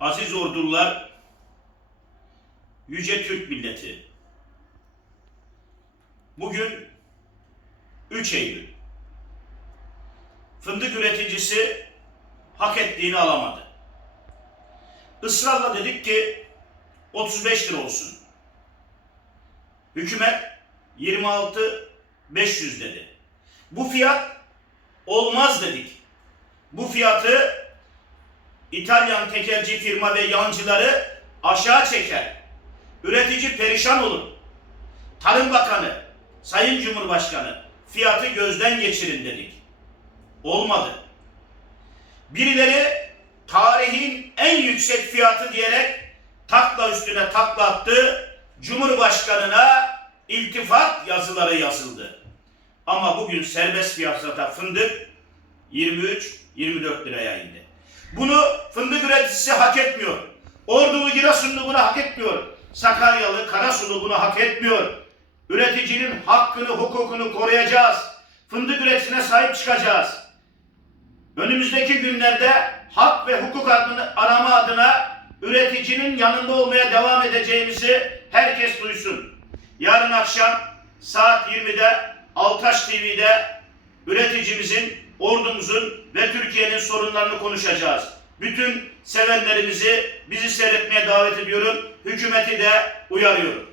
aziz ordular, yüce Türk milleti. Bugün 3 Eylül. Fındık üreticisi hak ettiğini alamadı. Israrla dedik ki 35 lira olsun. Hükümet 26 500 dedi. Bu fiyat olmaz dedik. Bu fiyatı İtalyan tekelci firma ve yancıları aşağı çeker. Üretici perişan olur. Tarım Bakanı, Sayın Cumhurbaşkanı fiyatı gözden geçirin dedik. Olmadı. Birileri tarihin en yüksek fiyatı diyerek takla üstüne takla attı. Cumhurbaşkanına iltifat yazıları yazıldı. Ama bugün serbest piyasada fındık 23-24 liraya indi. Bunu fındık üreticisi hak etmiyor. Ordulu Giresunlu bunu hak etmiyor. Sakaryalı Karasulu bunu hak etmiyor. Üreticinin hakkını, hukukunu koruyacağız. Fındık üreticisine sahip çıkacağız. Önümüzdeki günlerde hak ve hukuk adını arama adına üreticinin yanında olmaya devam edeceğimizi herkes duysun. Yarın akşam saat 20'de Altaş TV'de üreticimizin, ordumuzun ve Türkiye'nin sorunlarını konuşacağız. Bütün sevenlerimizi bizi seyretmeye davet ediyorum. Hükümeti de uyarıyorum.